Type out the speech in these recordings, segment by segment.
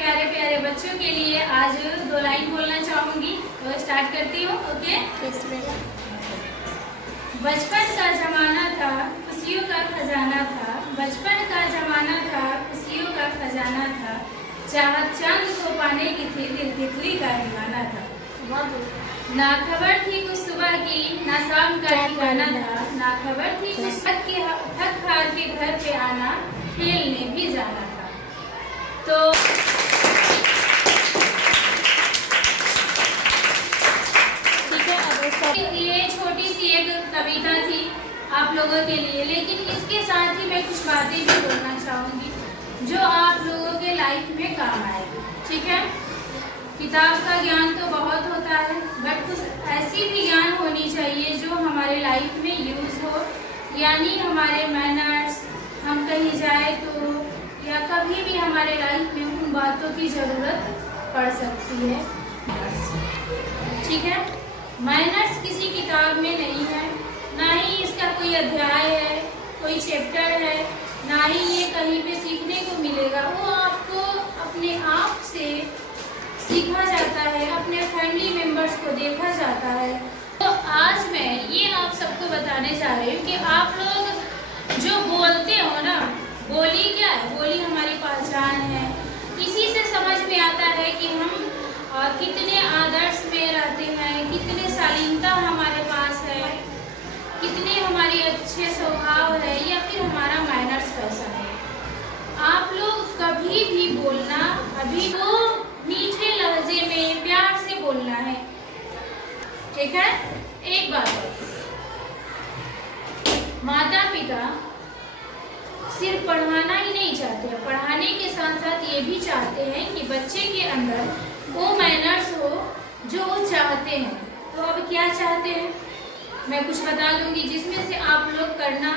प्यारे प्यारे बच्चों के लिए आज 2 लाइन बोलना चाहूंगी, तो स्टार्ट करती हूँ। ओके। बचपन का जमाना था, खुशियों का खजाना था। बचपन का जमाना था, खुशियों का खजाना था। चाहत चांद को पाने की थी, दिल तितली का दीवाना था। ना खबर थी कुछ सुबह की, ना शाम का ठिकाना था। ना खबर थी कुछ थक हार के घर पे आना, खेलने भी जाना था। तो ठीक है, अब ये छोटी सी एक कविता थी आप लोगों के लिए, लेकिन इसके साथ ही मैं कुछ बातें भी बोलना चाहूँगी जो आप लोगों के लाइफ में काम आएगी। ठीक है, किताब का ज्ञान तो बहुत होता है, बट कुछ ऐसी भी ज्ञान होनी चाहिए जो हमारे लाइफ में यूज़ हो, यानी हमारे मैनर्स, हम कहीं जाए तो या कभी भी हमारे लाइफ में उन बातों की ज़रूरत पड़ सकती है। ठीक है, मैनर्स किसी किताब में नहीं है, ना ही इसका कोई अध्याय है, कोई चैप्टर है, ना ही ये कहीं पे सीखने को मिलेगा। वो आपको अपने आप से सीखा जाता है, अपने फैमिली मेंबर्स को देखा जाता है। तो आज मैं ये आप सबको बताने जा रही हूँ कि आप लोग जो बोलते हो ना, बोली क्या है? बोली हमारी पहचान है। इसी से समझ में आता है कि हम कितने आदर्श में रहते हैं, कितने शालीनता हमारे पास है, कितने हमारी अच्छे स्वभाव है, या फिर हमारा मैनर्स कैसा है। आप लोग कभी भी बोलना, अभी तो मीठे लहजे में प्यार से बोलना है। ठीक है, एक बात और, माता पिता सिर्फ पढ़ाना ही नहीं चाहते, पढ़ाने के साथ साथ ये भी चाहते हैं कि बच्चे के अंदर वो मैनर्स हो जो वो चाहते हैं। तो अब क्या चाहते हैं मैं कुछ बता दूंगी, जिसमें से आप लोग करना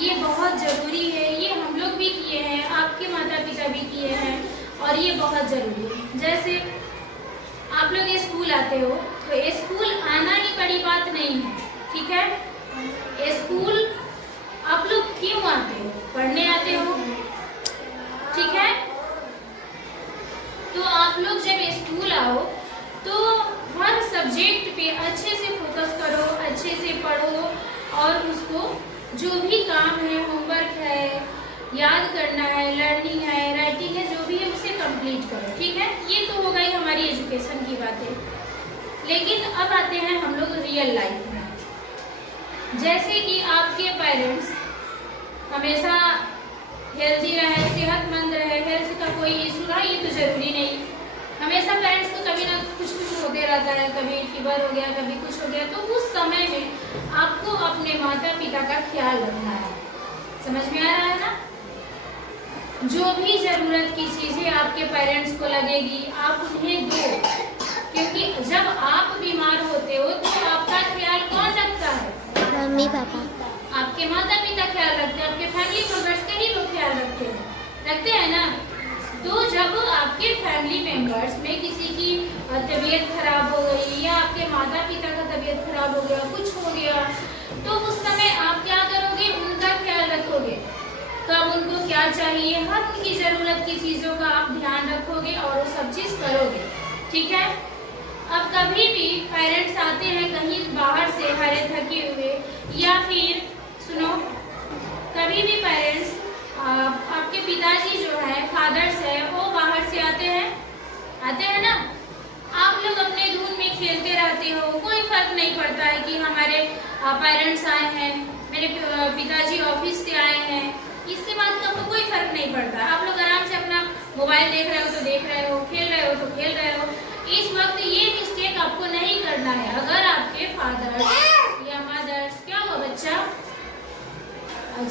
ये बहुत ज़रूरी है। ये हम लोग भी किए हैं, आपके माता पिता भी किए हैं, और ये बहुत ज़रूरी है। जैसे आप लोग स्कूल आते हो तो स्कूल आना ही बड़ी बात नहीं है। ठीक है, स्कूल आप लोग क्यों आते हो? पढ़ने आते हो। ठीक है, तो आप लोग जब स्कूल आओ तो हर सब्जेक्ट पे अच्छे से फोकस करो, अच्छे से पढ़ो, और उसको जो भी काम है, होमवर्क है, याद करना है, लर्निंग है, राइटिंग है, जो भी है उसे कंप्लीट करो। ठीक है, ये तो हो गई हमारी एजुकेशन की बातें। लेकिन अब आते हैं हम लोग रियल लाइफ में। जैसे कि आपके पेरेंट्स हमेशा हेल्दी रहे, सेहतमंद रहे, हेल्थ का कोई इशू रहा, ये तो ज़रूरी नहीं। हमेशा पेरेंट्स को कभी ना कुछ होते रहता है, कभी फीवर हो गया, कभी कुछ हो गया, तो उस समय में आपको अपने माता पिता का ख्याल रखना है। समझ में आ रहा है ना? जो भी ज़रूरत की चीज़ें आपके पेरेंट्स को लगेगी, आप उन्हें दो, क्योंकि जब आप बीमार होते हो तो आपका ख्याल कौन रखता है? Mummy papa. आपके माता पिता ख्याल रखते हैं, आपके फैमिली मेंबर्स का ही लोग ख्याल रखते हैं ना। तो जब आपके फैमिली मेंबर्स में किसी की तबीयत खराब हो गई, या आपके माता पिता का तबीयत खराब हो गया, कुछ हो गया, तो उस समय आप क्या करोगे? उनका ख्याल रखोगे। कब उनको क्या चाहिए, हर उनकी ज़रूरत की चीज़ों का आप ध्यान रखोगे और वो सब चीज़ करोगे। ठीक है, अब कभी भी पेरेंट्स आते हैं कहीं बाहर से हरे थके हुए, या फिर सुनो, कभी भी पेरेंट्स आपके पिताजी जो है, फादर्स है, वो बाहर से आते हैं ना। आप लोग अपने धुन में खेलते रहते हो, कोई फर्क नहीं पड़ता है कि हमारे पेरेंट्स आए हैं, मेरे पिताजी ऑफिस से आए हैं, इससे बात का आपको कोई फर्क नहीं पड़ता। आप लोग आराम से अपना मोबाइल देख रहे हो तो देख रहे हो, खेल रहे हो तो खेल रहे हो। इस वक्त ये मिस्टेक आपको नहीं करना है। अगर आपके फादर्स या मदर्स, क्या हुआ बच्चा,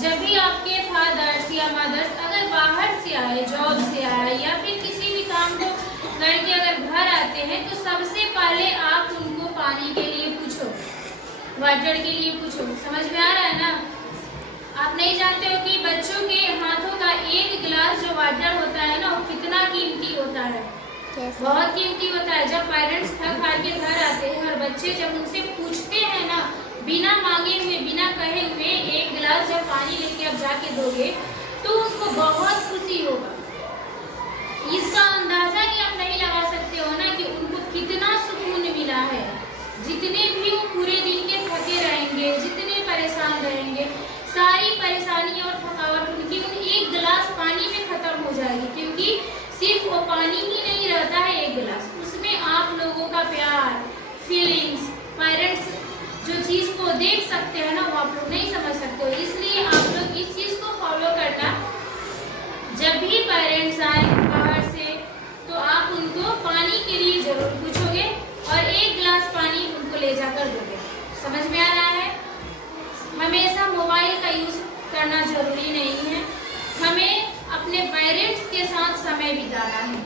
जब भी आपके फादर्स या मदर्स अगर बाहर से आए, जॉब से आए, या फिर किसी भी काम को करके अगर घर आते हैं, तो सबसे पहले आप उनको पानी के लिए पूछो, वाटर के लिए पूछो। समझ में आ रहा है ना? आप नहीं जानते हो कि बच्चों के हाथों का एक गिलास जो वाटर होता है ना, वो कितना कीमती होता है, बहुत कीमती होता है। जब पेरेंट्स थक हार के घर आते हैं और बच्चे जब उनसे पूछते हैं ना, बिना मांगे हुए, बिना कहे हुए, एक गिलास जब पानी लेके आप जाके दोगे तो उनको बहुत खुशी होगा। इसका जितने भी वो पूरे दिन के थके रहेंगे, जितने परेशान रहेंगे, सारी परेशानी और थकावट उनकी उन एक गिलास पानी में खत्म हो जाएगी, क्योंकि सिर्फ वो पानी ही नहीं रहता है एक गिलास, उसमें आप लोगों का प्यार, फीलिंग्स, पेरेंट्स जो चीज़ को देख सकते हैं ना, वो आप लोग नहीं समझ सकते हो। इसलिए आप लोग इस चीज़ को फॉलो करना, जब भी पेरेंट्स आए बाहर से तो आप उनको पानी के लिए जरूर पूछोगे और एक गिलास पानी उनको ले जाकर दोगे। समझ में आ रहा है? हमेशा मोबाइल का यूज़ करना जरूरी नहीं है, हमें अपने पेरेंट्स के साथ समय बिताना है।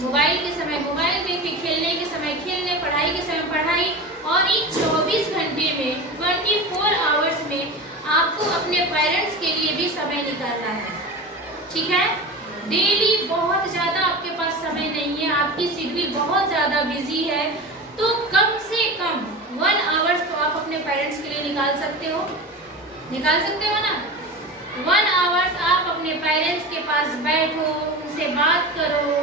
मोबाइल के समय मोबाइल देखे, खेलने के समय खेलने, पढ़ाई के समय पढ़ाई, और इन 24 घंटे में 24 आवर्स में आपको अपने पेरेंट्स के लिए भी समय निकालना है। ठीक है? डेली बहुत ज़्यादा आपके पास समय नहीं है, आपकी शेड्यूल बहुत ज़्यादा बिजी है, तो कम से कम 1 आवर्स तो आप अपने पेरेंट्स के लिए निकाल सकते हो। निकाल सकते हो ना? 1 आवर्स आप अपने पेरेंट्स के पास बैठो, उनसे बात करो,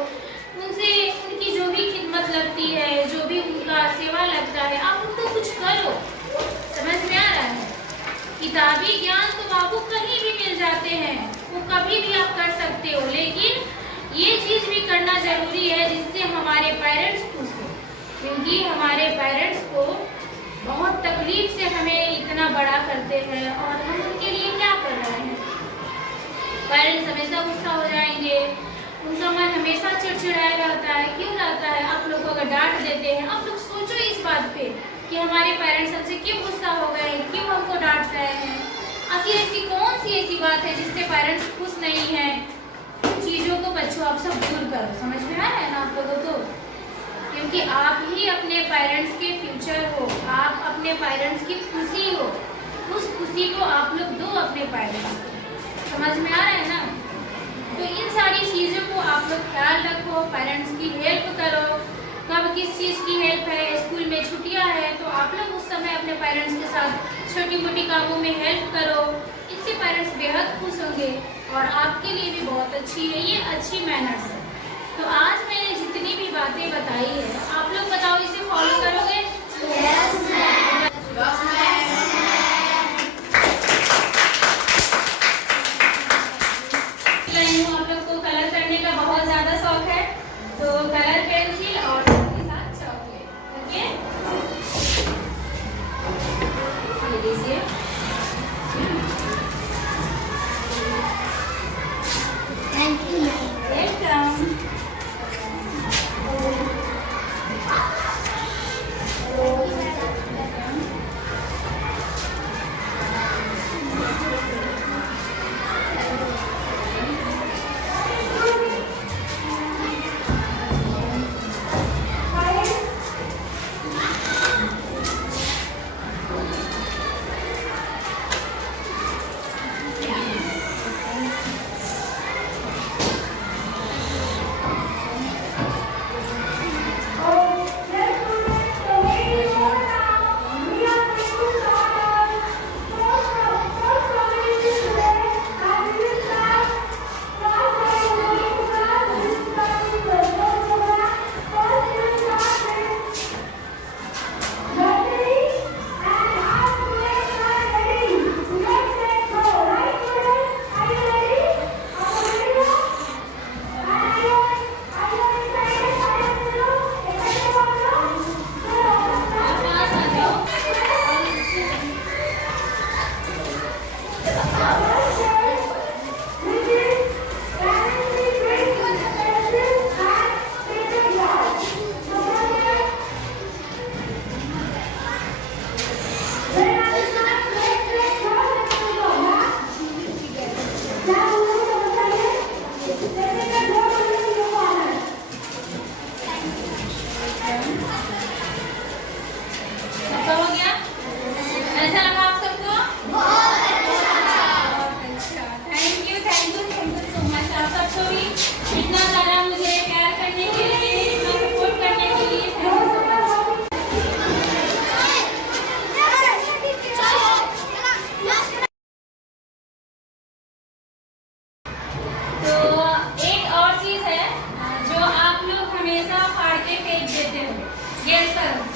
उनसे उनकी जो भी खिदमत लगती है, जो भी उनका सेवा लगता है, आप उनको कुछ करो। समझ में आ रहा है? किताबी ज्ञान तो बाबू कहीं भी मिल जाते हैं, वो कभी भी आप कर सकते हो, लेकिन ये चीज़ भी करना जरूरी है जिससे हमारे पेरेंट्स खुश हो, क्योंकि हमारे पेरेंट्स को बहुत तकलीफ से हमें इतना बड़ा करते हैं और हम उनके लिए क्या कर रहे हैं। पेरेंट्स हमेशा गुस्सा हो जाएंगे, उनका मन हमेशा चिड़चिड़ाया रहता है। क्यों रहता है? आप लोग को अगर डांट देते हैं, आप लोग सोचो इस बात पे कि हमारे पेरेंट्स हमसे क्यों गुस्सा हो गए, क्यों हमको डांट रहे हैं। आखिर ऐसी कौन सी ऐसी बात है जिससे पेरेंट्स खुश नहीं है? उन चीज़ों को बच्चों आप सब दूर करो। समझ में आ रहा है ना आप लोगों को? क्योंकि आप ही अपने पेरेंट्स के फ्यूचर हो, आप अपने पेरेंट्स की खुशी हो, उस खुशी को आप लोग दो अपने पेरेंट्स को। समझ में आ रहा है ना? तो इन सारी चीज़ों को आप लोग ख्याल रखो, पेरेंट्स की हेल्प करो। कब किस चीज़ की हेल्प है, स्कूल में छुट्टियां है तो आप लोग उस समय अपने पेरेंट्स के साथ छोटी मोटी कामों में हेल्प करो। इससे पेरेंट्स बेहद खुश होंगे और आपके लिए भी बहुत अच्छी है, ये अच्छी मैनर्स है। तो आज मैंने जितनी भी बातें बताई है, आप लोग बताओ इसे फॉलो करोगे? Yes ma'am. आप लोग को कलर करने का बहुत ज़्यादा शौक है, तो कलर पेंसिल और के साथ चॉकलेट, ओके? ये लीजिए। Thank you. वेलकम। हमेशा फाड़ के फेंक देते हो, गैस पर